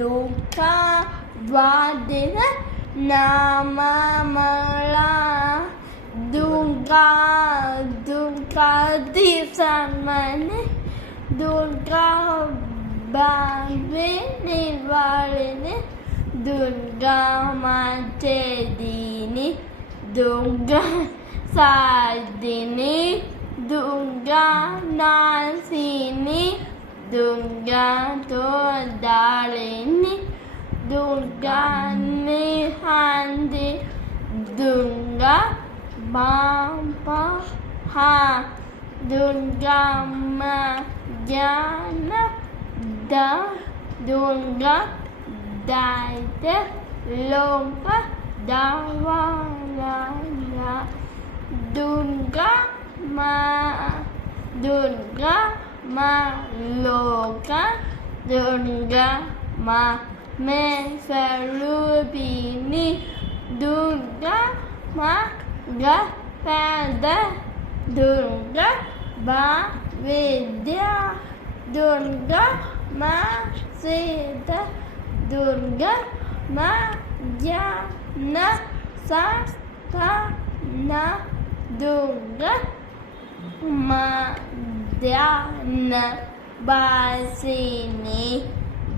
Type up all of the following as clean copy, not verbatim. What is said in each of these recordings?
Durga Vadina Namamala Durga Disamane Durga Bhavini Valini Durga Matedini Durga Sadini Durga Nasini Durga Todalini Durga Nihandi Durga Bampa Ha Durga Majana Da Durga Daita Loka Davalaya Durga Ma Loka Durga Ma Meferubini Durga Ma Gapada Durga Ma Vidya Durga Ma Sita Durga Ma Jana Sakana Durga Ma Dhyana Basini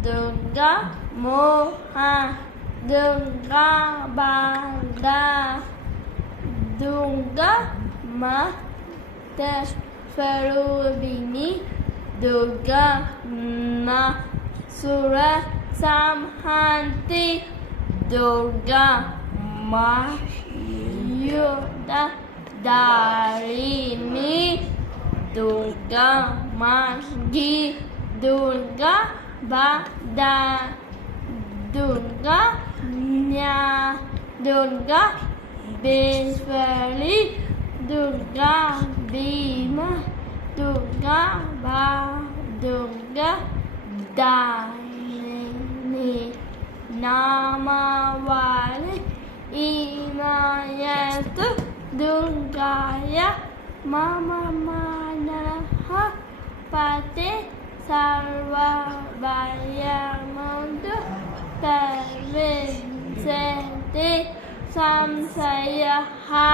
Durga Moha Durga Bada Durga Mata Farubini Durga Ma Sura Samhanti Durga Ma Yuda Darini Durga Magi Durga Bada Durga Nya Durga Beswali Durga Bima Durga Ba Durga Dani Namavali Imayatu Durgaya Mama Manaha Pate Sarva Bayamantu Parvensete Samsayaha